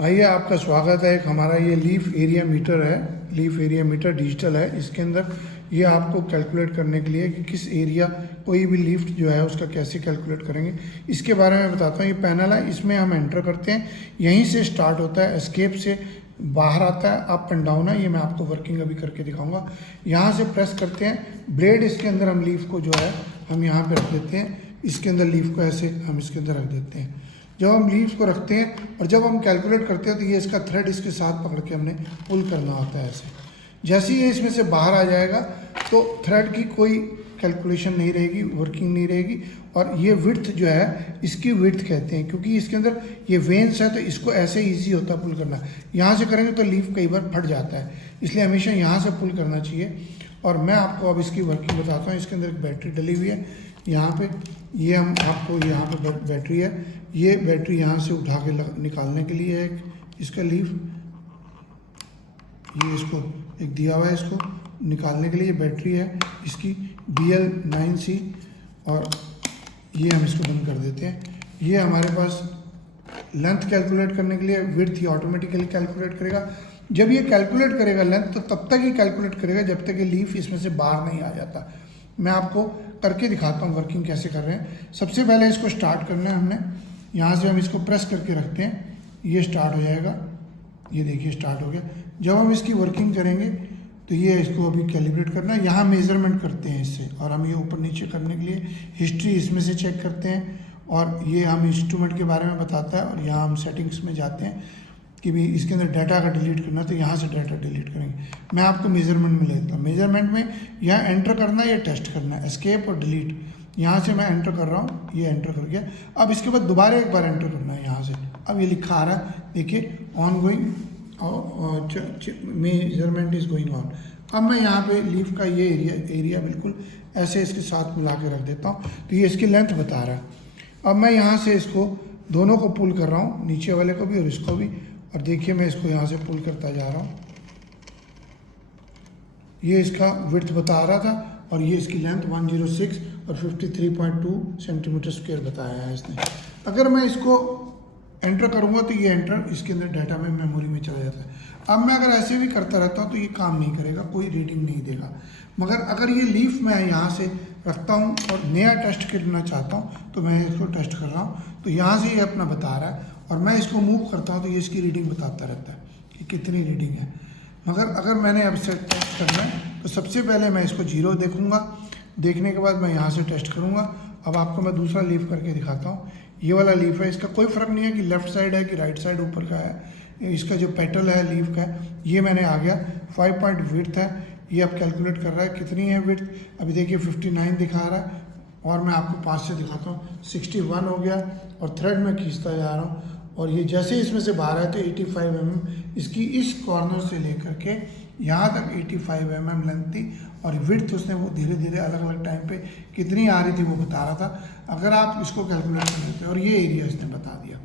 आइए, आपका स्वागत है। एक हमारा ये लीफ एरिया मीटर है। लीफ एरिया मीटर डिजिटल है। इसके अंदर ये आपको कैलकुलेट करने के लिए कि किस एरिया, कोई भी लिफ्ट जो है उसका कैसे कैलकुलेट करेंगे, इसके बारे में बताता हूँ। ये पैनल है, इसमें हम एंटर करते हैं, यहीं से स्टार्ट होता है, एस्केप से बाहर आता है, अप एंड डाउन है। ये मैं आपको वर्किंग अभी करके दिखाऊंगा। यहाँ से प्रेस करते हैं, ब्लेड इसके अंदर हम लीफ को जो है हम यहाँ पर रख देते हैं। इसके अंदर लीफ को ऐसे हम इसके अंदर रख देते हैं। जब हम लीव्स को रखते हैं और जब हम कैलकुलेट करते हैं तो ये इसका थ्रेड इसके साथ पकड़ के हमने पुल करना होता है ऐसे। जैसे ही ये इसमें से बाहर आ जाएगा तो थ्रेड की कोई कैलकुलेशन नहीं रहेगी, वर्किंग नहीं रहेगी। और ये विड्थ जो है, इसकी विड्थ कहते हैं, क्योंकि इसके अंदर ये वेन्स है तो इसको ऐसे ईजी होता है पुल करना। यहाँ से करेंगे तो लीफ कई बार फट जाता है, इसलिए हमेशा यहाँ से पुल करना चाहिए। और मैं आपको अब इसकी वर्किंग बताता हूँ। इसके अंदर एक बैटरी डली हुई है यहाँ पे। ये हम आपको यहाँ पे बैटरी है, ये बैटरी यहाँ से उठा के निकालने के लिए है इसका लीफ। ये इसको एक दिया हुआ है, इसको निकालने के लिए बैटरी है इसकी BL9C। और ये हम इसको बंद कर देते हैं। ये हमारे पास लेंथ कैलकुलेट करने के लिए, विड्थ ये ऑटोमेटिकली कैलकुलेट करेगा। जब ये कैलकुलेट करेगा लेंथ, तो तब तक ही कैलकुलेट करेगा जब तक ये लीफ इसमें से बाहर नहीं आ जाता। मैं आपको करके दिखाता हूँ वर्किंग कैसे कर रहे हैं। सबसे पहले इसको स्टार्ट करना है हमने। यहाँ से हम इसको प्रेस करके रखते हैं, ये स्टार्ट हो जाएगा। ये देखिए स्टार्ट हो गया। जब हम इसकी वर्किंग करेंगे तो ये इसको अभी कैलिब्रेट करना है। यहाँ मेज़रमेंट करते हैं इससे, और हम ये ऊपर नीचे करने के लिए हिस्ट्री इसमें से चेक करते हैं। और ये हम इंस्ट्रूमेंट के बारे में बताता है। और यहाँ हम सेटिंग्स में जाते हैं कि भी इसके अंदर डाटा का डिलीट करना है तो यहाँ से डाटा डिलीट करेंगे। मैं आपको मेज़रमेंट में लेता हूँ। मेज़रमेंट में यहाँ एंटर करना है, ये टेस्ट करना है, एस्केप और डिलीट। यहाँ से मैं एंटर कर रहा हूँ, ये एंटर कर गया। अब इसके बाद दोबारा एक बार एंटर करना है यहाँ से। अब ये लिखा आ रहा है, देखिए on going, measurement is going on. अब मैं यहाँ पे लीफ का ये एरिया बिल्कुल ऐसे इसके साथ मिला के रख देता हूँ, तो ये इसकी लेंथ बता रहा है। अब मैं यहाँ से इसको दोनों को पुल कर रहा हूँ, नीचे वाले को भी और इसको भी। और देखिए मैं इसको यहाँ से पुल करता जा रहा हूँ। ये इसका विड्थ बता रहा था और ये इसकी लेंथ 106 और 53.2 सेंटीमीटर स्क्वायर बताया है इसने। अगर मैं इसको एंटर करूँगा तो ये एंटर इसके अंदर डाटा में मेमोरी में चला जाता है। अब मैं अगर ऐसे भी करता रहता हूँ तो ये काम नहीं करेगा, कोई रीडिंग नहीं देगा। मगर अगर ये लीफ मैं यहाँ से रखता हूँ और नया टेस्ट करना चाहता हूँ तो मैं इसको टेस्ट कर रहा हूँ, तो यहाँ से ये अपना बता रहा है। और मैं इसको मूव करता हूँ तो ये इसकी रीडिंग बताता रहता है कि कितनी रीडिंग है। मगर अगर मैंने अब से टेस्ट करना है तो सबसे पहले मैं इसको 0 देखूँगा। देखने के बाद मैं यहाँ से टेस्ट करूँगा। अब आपको मैं दूसरा लीफ करके दिखाता हूँ। ये वाला लीफ है, इसका कोई फ़र्क नहीं है कि लेफ़्ट साइड है कि राइट साइड ऊपर का है। इसका जो पेटल है लीफ का है, ये मैंने आ गया 5 पॉइंट विड्थ है। ये अब कैलकुलेट कर रहा है कितनी है विड्थ। अभी देखिए 59 दिखा रहा है। और मैं आपको 5 से दिखाता हूँ, 61 हो गया। और थ्रेड में खींचता जा रहा हूँ और ये जैसे इसमें से बाहर आए तो 85 mm इसकी इस कॉर्नर से लेकर के यहाँ तक 85 mm लेंथ थी। और विड्थ उसने वो धीरे धीरे अलग अलग टाइम पे कितनी आ रही थी वो बता रहा था। अगर आप इसको कैलकुलेट कर लेते और ये एरिया इसने बता दिया।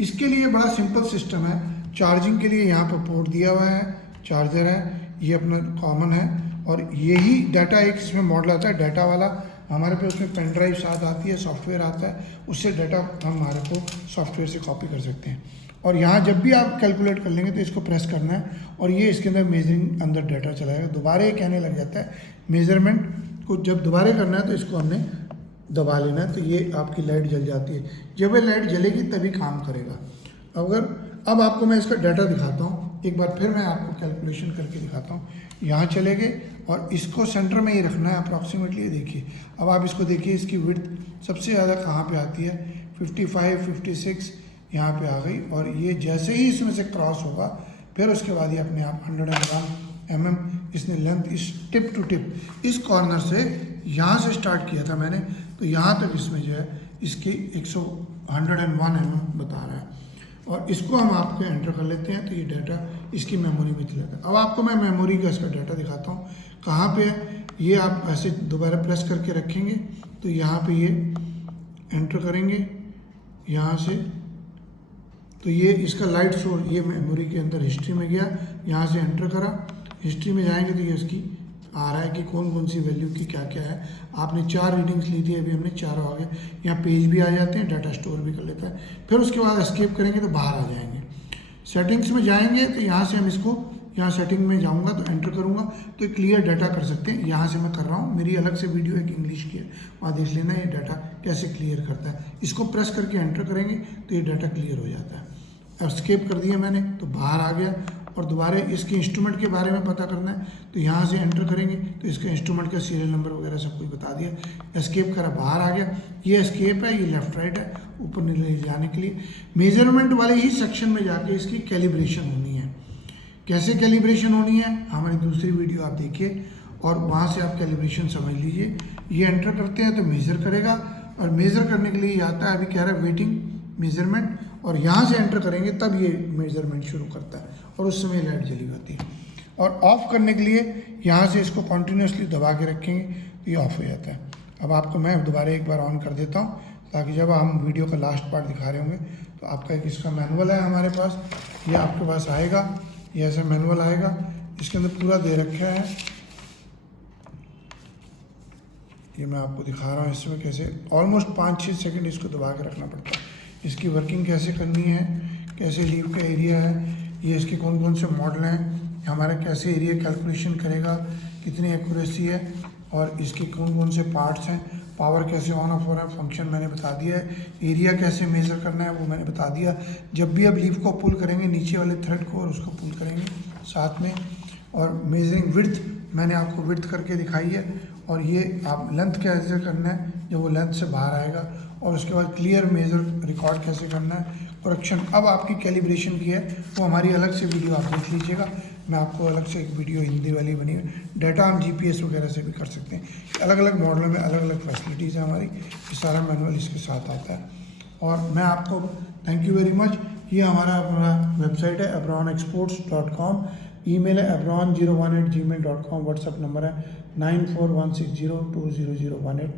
इसके लिए बड़ा सिंपल सिस्टम है। चार्जिंग के लिए यहाँ पर पोर्ट दिया हुआ है, चार्जर है, ये अपना कॉमन है। और यही डाटा एक इसमें मॉडल आता है डाटा वाला हमारे पे, उसमें पेन ड्राइव साथ आती है, सॉफ्टवेयर आता है, उससे डाटा हम हमारे को सॉफ्टवेयर से कॉपी कर सकते हैं। और यहाँ जब भी आप कैलकुलेट कर लेंगे तो इसको प्रेस करना है और ये इसके अंदर मेजरिंग अंदर डाटा चलाएगा। दोबारा ये कहने लग जाता है मेजरमेंट को जब दोबारा करना है तो इसको हमने दबा लेना है, तो ये आपकी लाइट जल जाती है। जब ये लाइट जलेगी तभी काम करेगा। अब आपको मैं इसका डाटा दिखाता हूँ। एक बार फिर मैं आपको कैलकुलेशन करके दिखाता हूँ। यहाँ चले गए और इसको सेंटर में ही रखना है अप्रॉक्सीमेटली। देखिए अब आप इसको देखिए, इसकी विड्थ सबसे ज़्यादा कहाँ पे आती है, 55, 56 यहाँ पे आ गई। और ये जैसे ही इसमें से क्रॉस होगा फिर उसके बाद ये अपने आप 101 mm इसने लेंथ इस टिप टू टिप इस कॉर्नर से यहाँ से स्टार्ट किया था मैंने, तो यहाँ तक इसमें जो है इसकी 101 mm बता रहा है। और इसको हम आपको एंटर कर लेते हैं तो ये डाटा इसकी मेमोरी में चला जाता है। अब आपको मैं मेमोरी का इसका डाटा दिखाता हूँ कहाँ पे है। ये आप ऐसे दोबारा प्रेस करके रखेंगे तो यहाँ पे ये एंटर करेंगे यहाँ से, तो ये इसका लाइट सोर्स ये मेमोरी के अंदर हिस्ट्री में गया। यहाँ से एंटर करा, हिस्ट्री में जाएंगे तो ये इसकी आ रहा है कि कौन कौन सी वैल्यू की क्या क्या है। आपने 4 रीडिंग्स ली थी, अभी हमने 4 आ गए। यहाँ पेज भी आ जाते हैं, डाटा स्टोर भी कर लेता है। फिर उसके बाद एस्केप करेंगे तो बाहर आ जाएंगे। सेटिंग्स में जाएंगे तो यहाँ से हम इसको, यहाँ सेटिंग में जाऊँगा तो एंटर करूँगा तो क्लियर डाटा कर सकते हैं। यहाँ से मैं कर रहा हूँ, मेरी अलग से वीडियो एक इंग्लिश की है, वहाँ देख लेना ये डाटा कैसे क्लियर करता है। इसको प्रेस करके एंटर करेंगे तो ये डाटा क्लियर हो जाता है। अब एस्केप कर दिया मैंने तो बाहर आ गया, और दोबारा इसके इंस्ट्रूमेंट के बारे में पता करना है तो यहाँ से एंटर करेंगे तो इसके इंस्ट्रूमेंट का सीरियल नंबर वगैरह सब कुछ बता दिया। एस्केप करा, बाहर आ गया। ये एस्केप है, ये लेफ्ट राइट है, ऊपर नीचे जाने के लिए। मेजरमेंट वाले ही सेक्शन में जाके इसकी कैलिब्रेशन होनी है। कैसे कैलिब्रेशन होनी है हमारी दूसरी वीडियो आप देखिए, और वहाँ से आप कैलिब्रेशन समझ लीजिए। ये एंटर करते हैं तो मेज़र करेगा, और मेज़र करने के लिए आता है, अभी कह रहा है वेटिंग मेज़रमेंट, और यहाँ से एंटर करेंगे तब ये मेज़रमेंट शुरू करता है, और उस समय लाइट जली होती है। और ऑफ़ करने के लिए यहाँ से इसको कॉन्टीन्यूसली दबा के रखेंगे तो ये ऑफ़ हो जाता है। अब आपको मैं दोबारा एक बार ऑन कर देता हूँ, ताकि जब हम वीडियो का लास्ट पार्ट दिखा रहे होंगे तो आपका एक इसका मैनुअल है हमारे पास, ये आपके पास आएगा, ये ऐसा मैनुअल आएगा, इसके अंदर पूरा दे रखा है। ये मैं आपको दिखा रहा हूँ इसमें कैसे ऑलमोस्ट 5-6 सेकंड इसको दबा के रखना पड़ता है। इसकी वर्किंग कैसे करनी है, कैसे लीव का एरिया है, ये इसके कौन कौन से मॉडल हैं, हमारा कैसे एरिया कैलकुलेशन करेगा, कितनी एक्यूरेसी है, और इसके कौन कौन से पार्ट्स हैं, पावर कैसे ऑन ऑफ हो रहा है, फंक्शन मैंने बता दिया है, एरिया कैसे मेज़र करना है वो मैंने बता दिया। जब भी आप लीव को पुल करेंगे नीचे वाले थ्रेड को और उसको पुल करेंगे साथ में, और मेजरिंग विड्थ मैंने आपको विड्थ करके दिखाई है, और ये आप लेंथ कैसे करना है जब वो लेंथ से बाहर आएगा, और उसके बाद क्लियर मेजर रिकॉर्ड कैसे करना है, करेक्शन। अब आपकी कैलिब्रेशन की है वो हमारी अलग से वीडियो आप देख लीजिएगा, मैं आपको अलग से एक वीडियो हिंदी वाली बनी है। डाटा हम GPS वगैरह से भी कर सकते हैं। अलग अलग मॉडलों में अलग अलग फैसिलिटीज़ हैं हमारी, ये सारा मैनुअल इसके साथ आता है। और मैं आपको थैंक यू वेरी मच। ये हमारा अपना वेबसाइट है abronexports.com, ईमेल है abron01@gmail.com, व्हाट्सअप नंबर है 9416020018।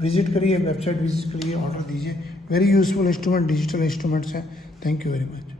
विजिट करिए, वेबसाइट विजिट करिए, ऑर्डर दीजिए। Very useful instrument, digital instruments हैं। Thank you very much.